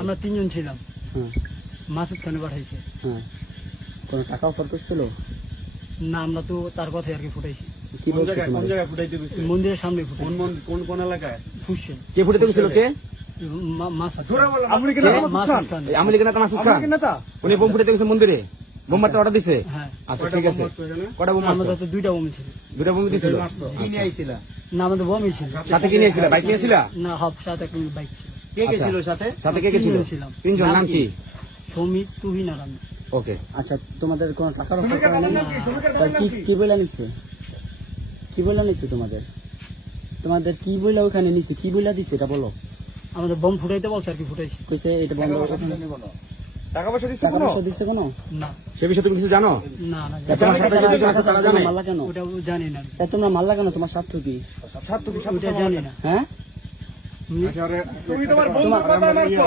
আমরা 3 জন ছিলাম। হ্যাঁ মাসুদ খানে পাঠাইছে। হ্যাঁ কোনো টাকা অফার করছিল? না, আমরা তো তার কথাই আর কি ফুটাইছি। কি বলছে কোন তোমাদের? জায়গায় ফুটাইতে গেছে? মন্দিরের সামনে ফুটাইছি। কোন এলাকায়? ফুসছে কে ফুটাতে গেছিল? কে? মাসুদ আপনি কি মাসুদ খান। এই আওয়ামী লীগের নেতা মাসুদ খান? উনি বোম ফুটাতে গেছে মন্দিরে? বোম মারতে অর্ডার দিছে? হ্যাঁ, আচ্ছা ঠিক আছে। কটা বোম মারছো? আমাদের তো 2টা বোম ছিল। 2টা বোম দিছিল? কি নিয়ে আইছিলা? না, আমাদের বোমই ছিল। সাথে কি নিয়েছিল? বাইক নিয়েছিল? না, হাফ সাথে একটা বাইক ছিল। কে গেছিল সাথে? সাথে কে কে ছিল? 3 জন ছিলাম। 3 জন। নাম কি? সমিত, তুহিন আর আমি। ওকে। আচ্ছা তোমাদের কোনো টাকার অফার করে না? কি কি কি বইলা নিছে? কি বইলা নিছে তোমাদের? তোমাদের কি বইলা ওখানে নিছে? কি বইলা দিছে এটা বলো। আমাদের বোম ফুটাইতে বলছে আর কি ফুটাইছি। কইছে এটা বন্ধ করো। টাকা পয়সা দিচ্ছে টাকা পয়সা দিছে কোনো? না সে বিষয়ে তুমি কিছু জানো? না না, তোমার সাথে যারা আছে তারা জানে? মারলা কেন? ওটা জানি না। তা তোমরা মারলা কেন? তোমার স্বার্থ কি? ওটা জানি না। হ্যাঁ তুমি তোমার বন্ধুর কথা মারছো।